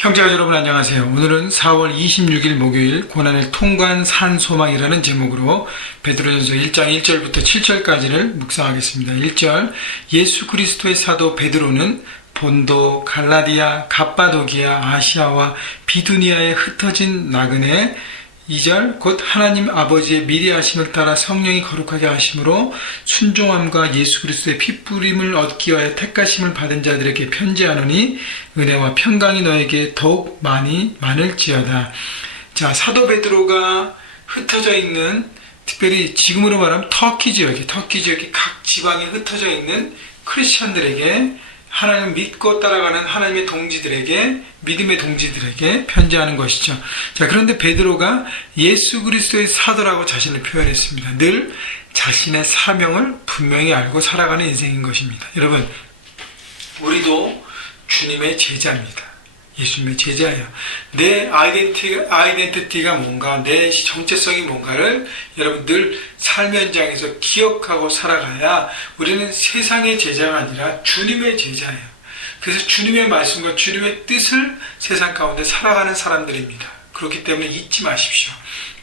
형제가 여러분 안녕하세요. 오늘은 4월 26일 목요일 고난을 통과한 산소망이라는 제목으로 베드로전서 1장 1절부터 7절까지를 묵상하겠습니다. 1절, 예수 그리스도의 사도 베드로는 본도, 갈라디아, 갑바도기아, 아시아와 비두니아에 흩어진 나그네 2절, 곧 하나님 아버지의 미리 하심을 따라 성령이 거룩하게 하심으로 순종함과 예수 그리스도의 핏부림을 얻기 위하여 택하심을 받은 자들에게 편지하노니 은혜와 평강이 너에게 더욱 많을지어다. 자, 사도 베드로가 흩어져 있는, 특별히 지금으로 말하면 터키 지역에 각 지방에 흩어져 있는 크리스천들에게, 하나님을 믿고 따라가는 하나님의 동지들에게, 믿음의 동지들에게 편지하는 것이죠. 자, 그런데 베드로가 예수 그리스도의 사도라고 자신을 표현했습니다. 늘 자신의 사명을 분명히 알고 살아가는 인생인 것입니다. 여러분, 우리도 주님의 제자입니다. 예수님의 제자예요. 내 아이덴티티가 뭔가, 내 정체성이 뭔가를 여러분 늘 삶의 현장에서 기억하고 살아가야 우리는 세상의 제자가 아니라 주님의 제자예요. 그래서 주님의 말씀과 주님의 뜻을 세상 가운데 살아가는 사람들입니다. 그렇기 때문에 잊지 마십시오.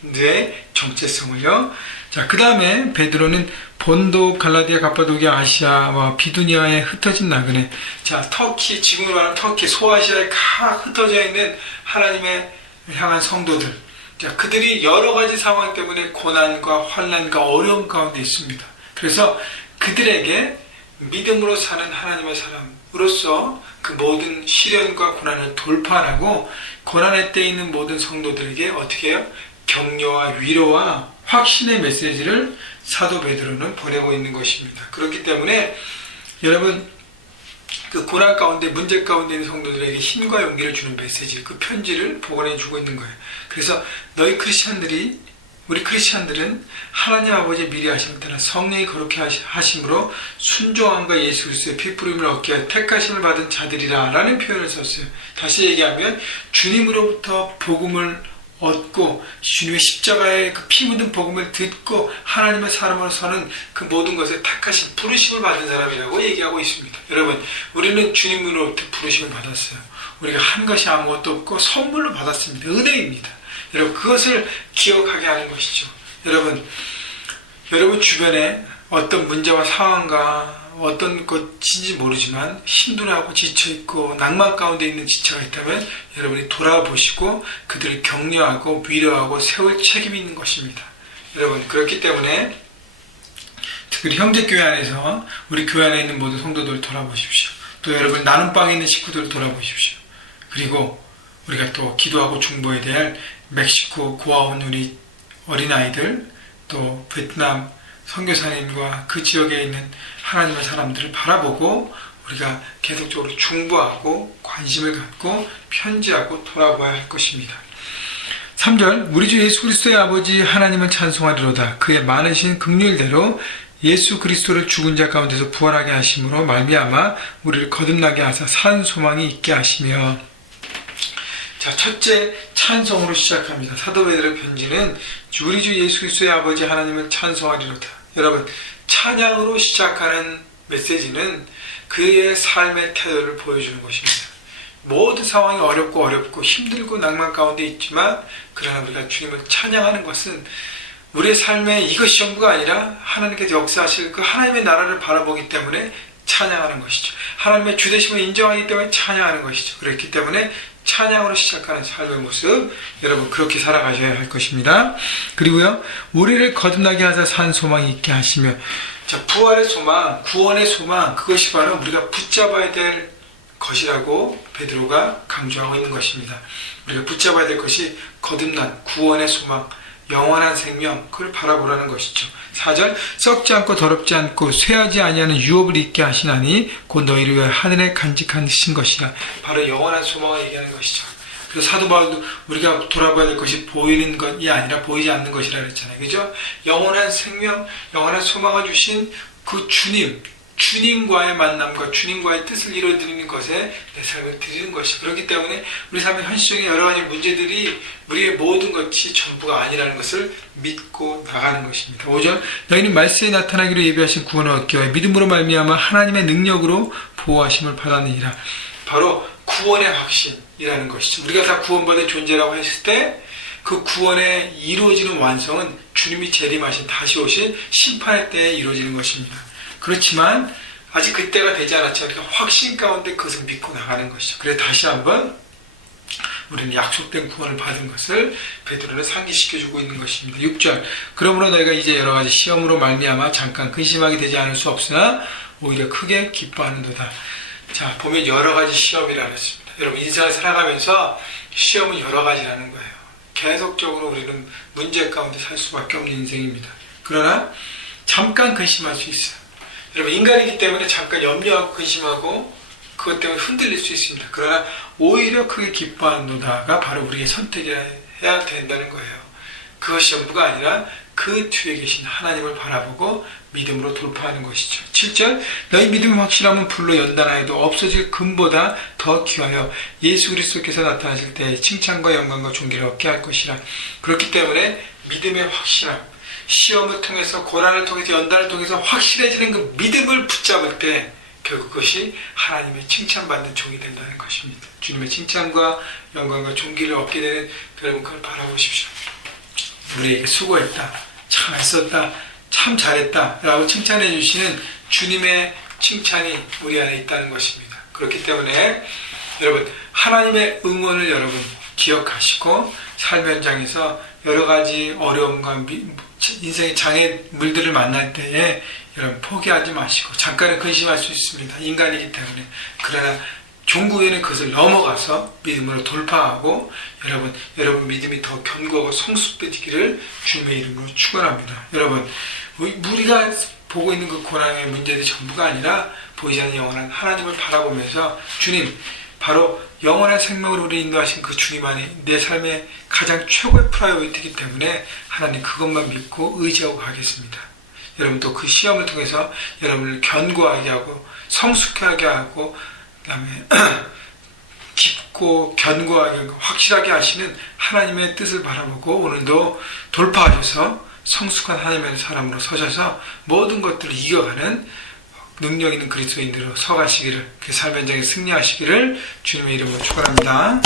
내 정체성을요. 자, 그 다음에 베드로는 본도, 갈라디아, 갑바도기아, 아시아와 비두니아에 흩어진 나그네. 자, 터키, 지금으로 말하면 터키, 소아시아에 각 흩어져 있는 하나님의 향한 성도들. 자, 그들이 여러 가지 상황 때문에 고난과 환난과 어려움 가운데 있습니다. 그래서 그들에게 믿음으로 사는 하나님의 사람으로서 그 모든 시련과 고난을 돌파하고 고난의 때에 있는 모든 성도들에게 어떻게 해요? 격려와 위로와 확신의 메시지를 사도 베드로는 보내고 있는 것입니다. 그렇기 때문에 여러분, 그 고난 가운데, 문제 가운데 있는 성도들에게 힘과 용기를 주는 메시지, 그 편지를 보관해 주고 있는 거예요. 그래서 우리 크리스찬들은 하나님 아버지의 미리 하심을 따라 성령이 거룩히 하심으로 순종함과 예수 그리스도의 핏부림을 얻게 하여 택하심을 받은 자들이라 라는 표현을 썼어요. 다시 얘기하면 주님으로부터 복음을 얻고 주님의 십자가의 그 피 묻은 복음을 듣고 하나님의 사람으로 서는 그 모든 것에 택하신 부르심을 받은 사람이라고 얘기하고 있습니다. 여러분, 우리는 주님으로부터 부르심을 받았어요. 우리가 한 것이 아무것도 없고 선물로 받았습니다. 은혜입니다. 여러분, 그것을 기억하게 하는 것이죠. 여러분 주변에 어떤 문제와 상황과 어떤 것인지 모르지만 힘들어하고 지쳐있고 낭만 가운데 있는 지체가 있다면 여러분이 돌아보시고 그들을 격려하고 위로하고 세울 책임이 있는 것입니다. 여러분, 그렇기 때문에 특별히 형제교회 안에서 우리 교회 안에 있는 모든 성도들을 돌아보십시오. 또 여러분 나눔방에 있는 식구들을 돌아보십시오. 그리고 우리가 또 기도하고 중보해야 될 멕시코 고아원 우리 어린아이들, 또 베트남 선교사님과 그 지역에 있는 하나님의 사람들을 바라보고 우리가 계속적으로 중보하고 관심을 갖고 편지하고 돌아봐야 할 것입니다. 3절, 우리 주 예수 그리스도의 아버지 하나님을 찬송하리로다. 그의 많으신 긍휼대로 예수 그리스도를 죽은 자 가운데서 부활하게 하심으로 말미암아 우리를 거듭나게 하사 산 소망이 있게 하시며. 자, 첫째 찬송으로 시작합니다. 사도 베드로의 편지는 우리 주 예수 그리스도의 아버지 하나님을 찬송하리로다. 여러분, 찬양으로 시작하는 메시지는 그의 삶의 태도를 보여주는 것입니다. 모든 상황이 어렵고 힘들고 낭만 가운데 있지만 그러나 우리가 주님을 찬양하는 것은 우리의 삶에 이것이 전부가 아니라 하나님께서 역사하실 그 하나님의 나라를 바라보기 때문에 찬양하는 것이죠. 하나님의 주되심을 인정하기 때문에 찬양하는 것이죠. 그렇기 때문에 찬양으로 시작하는 삶의 모습, 여러분 그렇게 살아가셔야 할 것입니다. 그리고요, 우리를 거듭나게 하사 산 소망이 있게 하시며. 자, 부활의 소망, 구원의 소망, 그것이 바로 우리가 붙잡아야 될 것이라고 베드로가 강조하고 있는 것입니다. 우리가 붙잡아야 될 것이 거듭난 구원의 소망, 영원한 생명, 그걸 바라보라는 것이죠. 4절, 썩지 않고 더럽지 않고 쇠하지 아니하는 유업을 있게 하시나니 곧 너희를 위하여 하늘에 간직하신 것이라. 바로 영원한 소망을 얘기하는 것이죠. 그래서 사도 바울도 우리가 돌아봐야 될 것이 보이는 것이 아니라 보이지 않는 것이라 그랬잖아요. 그죠? 영원한 생명, 영원한 소망을 주신 그 주님과의 만남과 주님과의 뜻을 이루어드리는 것에 내 삶을 드리는 것이. 그렇기 때문에 우리 삶의 현실적인 여러 가지 문제들이 우리의 모든 것이 전부가 아니라는 것을 믿고 나가는 것입니다. 5절, 너희는 말세에 나타나기로 예비하신 구원을 얻기 위하여 믿음으로 말미암아 하나님의 능력으로 보호하심을 받았느니라. 바로 구원의 확신, 구원이라는 것이죠. 우리가 다 구원받은 존재라고 했을 때 그 구원의 이루어지는 완성은 주님이 재림하신 다시 오신 심판의 때에 이루어지는 것입니다. 그렇지만 아직 그때가 되지 않았지만 우리가 확신 가운데 그것을 믿고 나가는 것이죠. 그래서 다시 한번 우리는 약속된 구원을 받은 것을 베드로는 상기시켜주고 있는 것입니다. 6절 그러므로 너희가 이제 여러 가지 시험으로 말미암아 잠깐 근심하게 되지 않을 수 없으나 오히려 크게 기뻐하는도다. 자, 보면 여러 가지 시험이라고 했습니다. 여러분 인생을 살아가면서 시험은 여러 가지라는 거예요. 계속적으로 우리는 문제 가운데 살 수밖에 없는 인생입니다. 그러나 잠깐 근심할 수 있어요. 여러분 인간이기 때문에 잠깐 염려하고 근심하고 그것 때문에 흔들릴 수 있습니다. 그러나 오히려 크게 기뻐하노다가 바로 우리의 선택해야 된다는 거예요. 그것이 전부가 아니라 그 뒤에 계신 하나님을 바라보고 믿음으로 돌파하는 것이죠. 7절 너희 믿음이 확실하면 불로 연단하여도 없어질 금보다 더 귀하여 예수 그리스도께서 나타나실 때 칭찬과 영광과 존귀를 얻게 할 것이라. 그렇기 때문에 믿음의 확실함, 시험을 통해서 고난을 통해서 연단을 통해서 확실해지는 그 믿음을 붙잡을 때 결국 그것이 하나님의 칭찬받는 종이 된다는 것입니다. 주님의 칭찬과 영광과 존귀를 얻게 되는 여러분 그걸 바라보십시오. 우리에게 수고했다, 참 애썼다, 참 잘했다 라고 칭찬해 주시는 주님의 칭찬이 우리 안에 있다는 것입니다. 그렇기 때문에 여러분 하나님의 응원을 여러분 기억하시고 삶 현장에서 여러 가지 어려움과 인생의 장애물들을 만날 때에 여러분 포기하지 마시고 잠깐은 근심할 수 있습니다. 인간이기 때문에. 그러나 종구에는 그것을 넘어가서 믿음으로 돌파하고 여러분 믿음이 더 견고하고 성숙되기를 주님의 이름으로 축원합니다. 여러분 우리가 보고 있는 그 고난의 문제들이 전부가 아니라 보이지 않는 영원한 하나님을 바라보면서 주님 바로 영원한 생명으로 우리 인도하신 그 주님 안에 내 삶의 가장 최고의 프라이오리티이기 때문에 하나님 그것만 믿고 의지하고 가겠습니다. 여러분 또 그 시험을 통해서 여러분을 견고하게 하고 성숙하게 하고 그 다음에 깊고 견고하게 하고 확실하게 하시는 하나님의 뜻을 바라보고 오늘도 돌파하셔서 성숙한 하나님의 사람으로 서셔서 모든 것들을 이겨가는 능력 있는 그리스도인들로 서가시기를 그 삶 현장에 승리하시기를 주님의 이름으로 축원합니다.